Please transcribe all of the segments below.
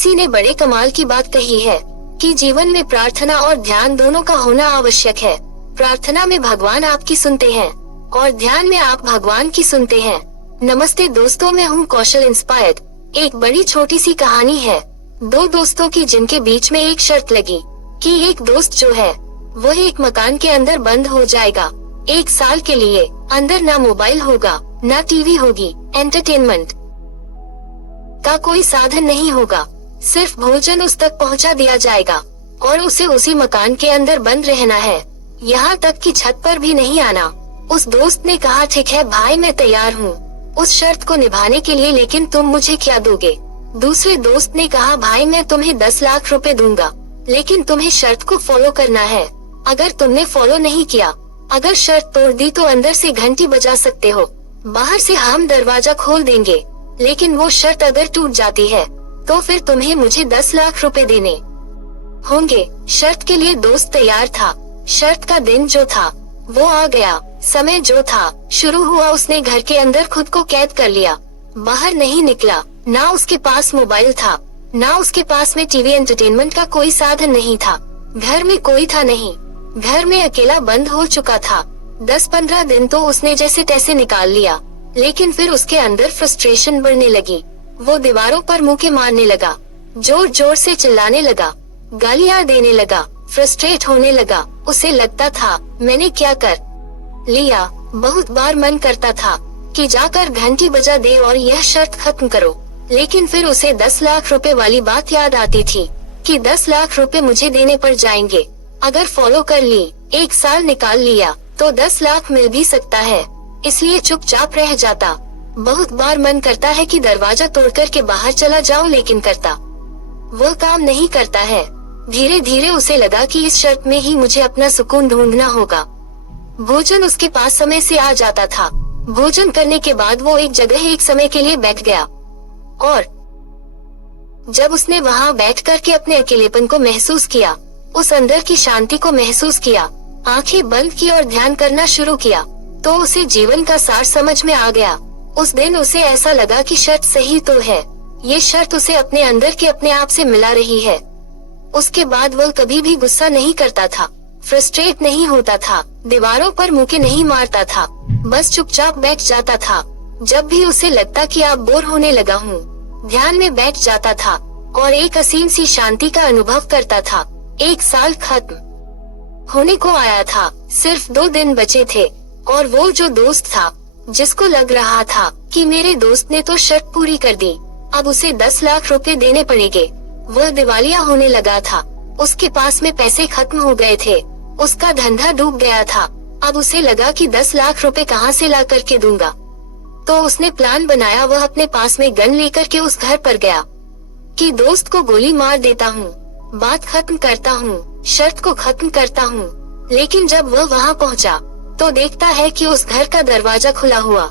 किसी ने बड़े कमाल की बात कही है कि जीवन में प्रार्थना और ध्यान दोनों का होना आवश्यक है। प्रार्थना में भगवान आपकी सुनते हैं और ध्यान में आप भगवान की सुनते हैं। नमस्ते दोस्तों, मैं हूँ कौशल इंस्पायर्ड। एक बड़ी छोटी सी कहानी है दो दोस्तों की, जिनके बीच में एक शर्त लगी कि एक दोस्त जो है वो एक मकान के अंदर बंद हो जाएगा 1 साल के लिए। अंदर ना मोबाइल होगा, ना टीवी होगी, एंटरटेनमेंट का कोई साधन नहीं होगा, सिर्फ भोजन उस तक पहुंचा दिया जाएगा और उसे उसी मकान के अंदर बंद रहना है, यहाँ तक कि छत पर भी नहीं आना। उस दोस्त ने कहा, ठीक है भाई, मैं तैयार हूँ उस शर्त को निभाने के लिए, लेकिन तुम मुझे क्या दोगे? दूसरे दोस्त ने कहा, भाई मैं तुम्हें 10 लाख रुपए दूंगा, लेकिन तुम्हें शर्त को फॉलो करना है। अगर तुमने फॉलो नहीं किया, अगर शर्त तोड़ दी तो अंदर से घंटी बजा सकते हो, बाहर से हम दरवाजा खोल देंगे, लेकिन वो शर्त अगर टूट जाती है तो फिर तुम्हें मुझे 10 लाख रुपए देने होंगे। शर्त के लिए दोस्त तैयार था। शर्त का दिन जो था वो आ गया, समय जो था शुरू हुआ। उसने घर के अंदर खुद को कैद कर लिया, बाहर नहीं निकला। ना उसके पास मोबाइल था, ना उसके पास में टीवी, एंटरटेनमेंट का कोई साधन नहीं था। घर में कोई था नहीं, घर में अकेला बंद हो चुका था। 10-15 दिन तो उसने जैसे तैसे निकाल लिया, लेकिन फिर उसके अंदर फ्रस्ट्रेशन बढ़ने लगी। वो दीवारों पर मुंह के मारने लगा, जोर जोर से चिल्लाने लगा, गालियां देने लगा, फ्रस्ट्रेट होने लगा। उसे लगता था मैंने क्या कर लिया। बहुत बार मन करता था कि जाकर घंटी बजा दे और यह शर्त खत्म करो, लेकिन फिर उसे 10 लाख रुपए वाली बात याद आती थी कि 10 लाख रुपए मुझे देने पड़ जाएंगे। अगर फॉलो कर ली, 1 साल निकाल लिया तो 10 लाख मिल भी सकता है, इसलिए चुपचाप रह जाता। बहुत बार मन करता है कि दरवाजा तोड़कर के बाहर चला जाऊं, लेकिन करता वह काम नहीं करता है। धीरे धीरे उसे लगा कि इस शर्त में ही मुझे अपना सुकून ढूंढना होगा। भोजन उसके पास समय से आ जाता था। भोजन करने के बाद वो एक जगह एक समय के लिए बैठ गया और जब उसने वहाँ बैठ कर के अपने अकेलेपन को महसूस किया, उस अंदर की शांति को महसूस किया, आंखें बंद की और ध्यान करना शुरू किया, तो उसे जीवन का सार समझ में आ गया। उस दिन उसे ऐसा लगा कि शर्त सही तो है, ये शर्त उसे अपने अंदर के अपने आप से मिला रही है। उसके बाद वह कभी भी गुस्सा नहीं करता था, फ्रस्ट्रेट नहीं होता था, दीवारों पर मुंह के नहीं मारता था, बस चुपचाप बैठ जाता था। जब भी उसे लगता कि आप बोर होने लगा हूँ, ध्यान में बैठ जाता था और एक असीम सी शांति का अनुभव करता था। 1 साल खत्म होने को आया था, सिर्फ 2 दिन बचे थे और वो जो दोस्त था, जिसको लग रहा था कि मेरे दोस्त ने तो शर्त पूरी कर दी, अब उसे 10 लाख रुपए देने पड़ेंगे, वह दिवालिया होने लगा था। उसके पास में पैसे खत्म हो गए थे, उसका धंधा डूब गया था। अब उसे लगा कि 10 लाख रुपए कहाँ से ला करके दूंगा, तो उसने प्लान बनाया। वह अपने पास में गन लेकर के उस घर पर गया कि दोस्त को गोली मार देता हूँ, बात खत्म करता हूँ, शर्त को खत्म करता हूँ। लेकिन जब वह वहाँ पहुँचा तो देखता है कि उस घर का दरवाजा खुला हुआ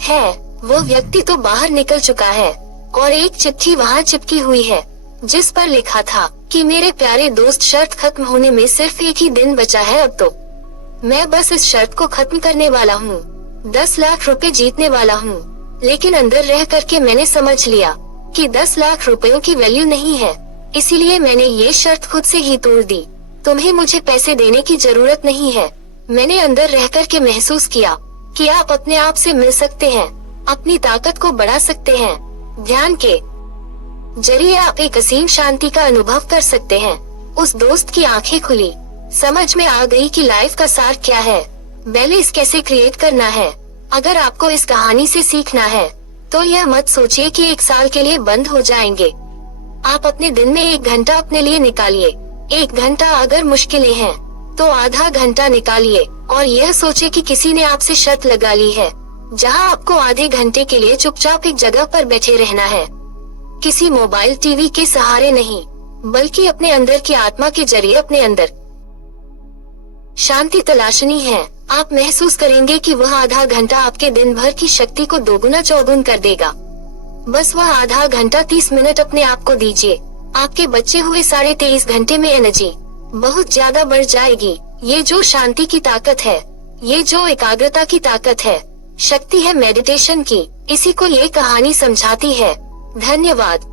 है। वो व्यक्ति तो बाहर निकल चुका है और एक चिट्ठी वहाँ चिपकी हुई है, जिस पर लिखा था कि मेरे प्यारे दोस्त, शर्त खत्म होने में सिर्फ 1 ही दिन बचा है, अब तो मैं बस इस शर्त को खत्म करने वाला हूँ, 10 लाख रुपए जीतने वाला हूँ। लेकिन अंदर रह करके मैंने समझ लिया कि 10 लाख रुपयों की वैल्यू नहीं है, इसीलिए मैंने ये शर्त खुद से ही तोड़ दी। तुम्हें मुझे पैसे देने की जरूरत नहीं है। मैंने अंदर रह कर के महसूस किया कि आप अपने आप से मिल सकते हैं, अपनी ताकत को बढ़ा सकते हैं। ध्यान के जरिए आप एक असीम शांति का अनुभव कर सकते हैं। उस दोस्त की आंखें खुली, समझ में आ गई कि लाइफ का सार क्या है, बैलेंस कैसे क्रिएट करना है। अगर आपको इस कहानी से सीखना है तो यह मत सोचिए कि 1 साल के लिए बंद हो जाएंगे। आप अपने दिन में 1 घंटा अपने लिए निकालिए। 1 घंटा अगर मुश्किलें हैं तो आधा घंटा निकालिए और यह सोचे कि किसी ने आपसे शर्त लगा ली है, जहां आपको आधे घंटे के लिए चुपचाप एक जगह पर बैठे रहना है, किसी मोबाइल टीवी के सहारे नहीं, बल्कि अपने अंदर की आत्मा के जरिए अपने अंदर शांति तलाशनी है। आप महसूस करेंगे कि वह आधा घंटा आपके दिन भर की शक्ति को दोगुना चौगुन कर देगा। बस वह आधा घंटा 30 मिनट अपने आप को दीजिए, आपके बचे हुए 23.5 घंटे में एनर्जी बहुत ज्यादा बढ़ जाएगी। ये जो शांति की ताकत है, ये जो एकाग्रता की ताकत है, शक्ति है मेडिटेशन की, इसी को ये कहानी समझाती है। धन्यवाद।